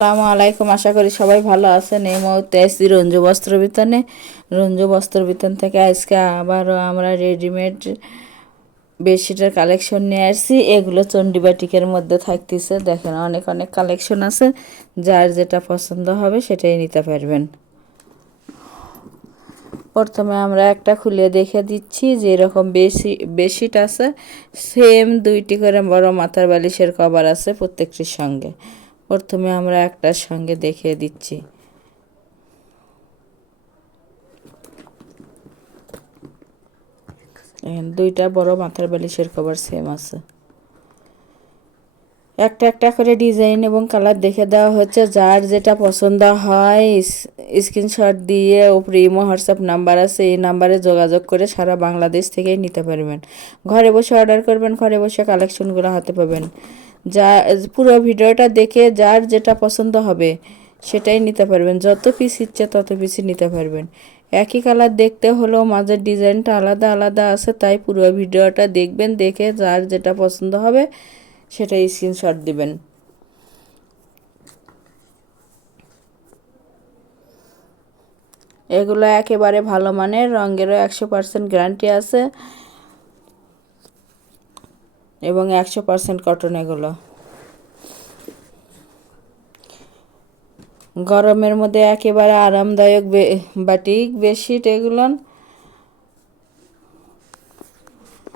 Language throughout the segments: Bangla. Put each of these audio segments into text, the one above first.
আসসালামু আলাইকুম। আশা করি সবাই ভালো আছেন। এই মুহূর্তে আসছি রঞ্জু বস্ত্র বিতানে। রঞ্জু বস্ত্র বিতান থেকে আজকে আবারও আমরা রেডিমেড বেডশিটের কালেকশন নিয়ে আসছি। এগুলো চন্ডিবাটিকের মধ্যে থাকতেছে। দেখেন অনেক অনেক কালেকশন আছে, যার যেটা পছন্দ হবে সেটাই নিতে পারবেন। প্রথমে আমরা একটা খুলে দেখে দিচ্ছি যে এরকম বেডশিট আছে, সেম দুইটি করে বড় মাথার বালিশের কভার আছে প্রত্যেকটির সঙ্গে। প্রথমে আমরা একটার সঙ্গে দেখিয়ে দিচ্ছি। দুইটা বড় মাথার বালিশের কভার সেম আছে। একটা একটা করে ডিজাইন এবং কালার দেখে দেওয়া হচ্ছে। যার যেটা পছন্দ হয় স্ক্রিনশট দিয়ে উপরে ইমো হোয়াটসঅ্যাপ নাম্বার আছে, এই নাম্বারে যোগাযোগ করে সারা বাংলাদেশ থেকেই নিতে পারবেন। ঘরে বসে অর্ডার করবেন, ঘরে বসে কালেকশনগুলো হাতে পাবেন। যা পুরো ভিডিওটা দেখে যার যেটা পছন্দ হবে সেটাই নিতে পারবেন। যত পিস ইচ্ছে তত পিসই নিতে পারবেন। একই কালার দেখতে হলেও মাঝের ডিজাইনটা আলাদা আলাদা আছে, তাই পুরো ভিডিওটা দেখবেন, দেখে যার যেটা পছন্দ হবে সেটা স্ক্রিনশট দিবেন। এগুলো একেবারে ভালো মানের, রঙেরও 100% গ্যারান্টি আছে এবং 100% কটন। এগুলো গরমের মধ্যে একেবারে আরামদায়ক বাটিক বেডশিট এগুলো।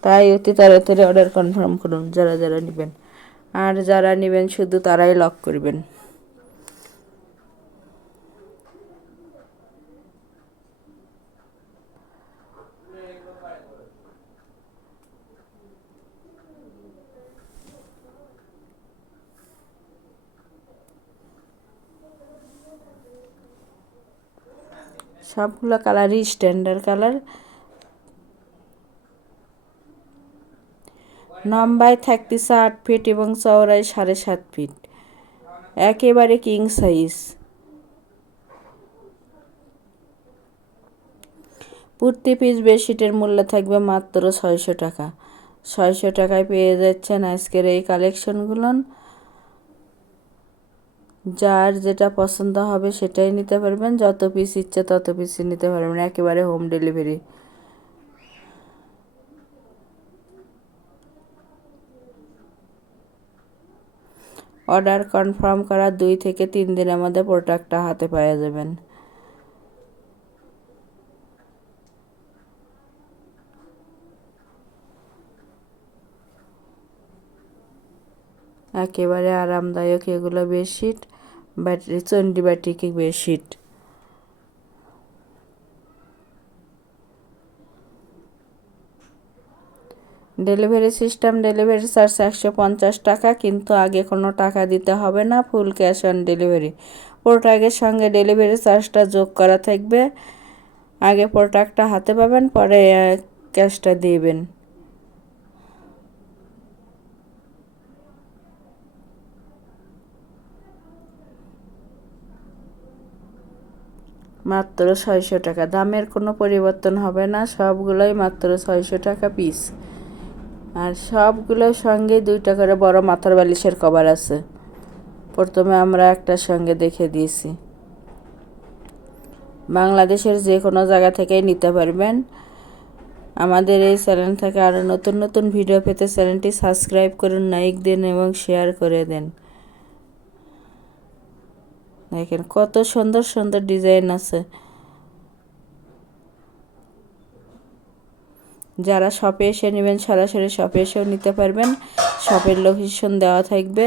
তাই অতি তাড়াতাড়ি অর্ডার কনফার্ম করুন যারা যারা নেবেন। আর যারা নেবেন শুধু তারাই লক করবেন। সবগুলো কালারই স্ট্যান্ডার্ড কালার। লম্বায় থাকতেছে 8 ফিট এবং চওড়ায় 7.5 ফিট, একেবারে কিং সাইজ। প্রতি পিস বেডশিটের মূল্য থাকবে মাত্র 600 টাকা। 600 টাকায় পেয়ে যাচ্ছেন আজকের এই কালেকশনগুলো। যার যেটা পছন্দ হবে সেটাই নিতে পারবেন। যত পিস ইচ্ছে তত পিসই নিতে পারবেন, একেবারে হোম ডেলিভারি। অর্ডার কনফার্ম করা 2 থেকে 3 দিনের মধ্যে প্রোডাক্টটা হাতে পেয়ে যাবেন। একেবারে আরামদায়ক এগুলো বেডশিট, চন্ডিবাটিক bedsheet. Delivery system, delivery charge 150 টাকা, কিন্তু আগে কোনো টাকা দিতে হবে না, ফুল ক্যাশ অন ডেলিভারি। প্রোডাক্টের সঙ্গে ডেলিভারি চার্জটা যোগ করা থাকবে। আগে প্রোডাক্টটা হাতে পাবেন, পরে ক্যাশটা দিবেন। মাত্র 600 টাকা, দামের কোনো পরিবর্তন হবে না। সবগুলোই মাত্র 600 টাকা পিস। আর সবগুলোর সঙ্গে 2টা করে বড় মাথার বালিশের কভার আছে। প্রথমে আমরা একটার সঙ্গে দেখে দিয়েছি। বাংলাদেশের যে কোনো জায়গা থেকেই নিতে পারবেন। আমাদের এই চ্যানেল থেকে আরও নতুন নতুন ভিডিও পেতে চ্যানেলটি সাবস্ক্রাইব করুন, লাইক দিন এবং শেয়ার করে দেন। দেখেন কত সুন্দর সুন্দর ডিজাইন আছে। যারা শপে এসে নেবেন সরাসরি শপে এসেও নিতে পারবেন। শপের লোকেশন দেওয়া থাকবে।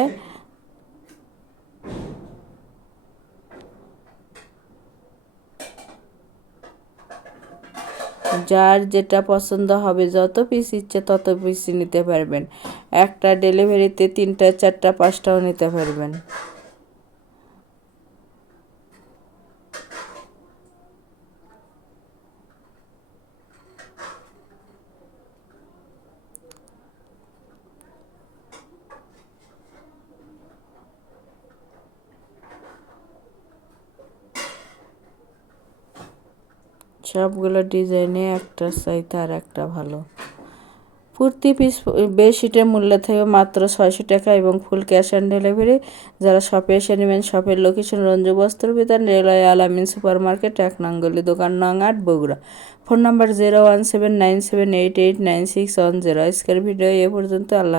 যার যেটা পছন্দ হবে, যত পিস ইচ্ছে তত পিসই নিতে পারবেন। একটা ডেলিভারিতে 3টা 4টা 5টাও নিতে পারবেন। সবগুলো ডিজাইনে একটা চাইতে আর একটা ভালো। প্রতি পিস বেডশিটের মূল্য থাকবে মাত্র 600 টাকা এবং ফুল ক্যাশ অন ডেলিভারি। যারা শপে এসে নেবেন, শপের লোকেশন রঞ্জু বস্ত্র বিতান, রেলওয়ে আলামিন সুপার মার্কেট, 1 নং গলি, দোকান নং 8, বগুড়া। Phone number 01797889610। আজকের ভিডিও এ পর্যন্ত। আল্লাহ।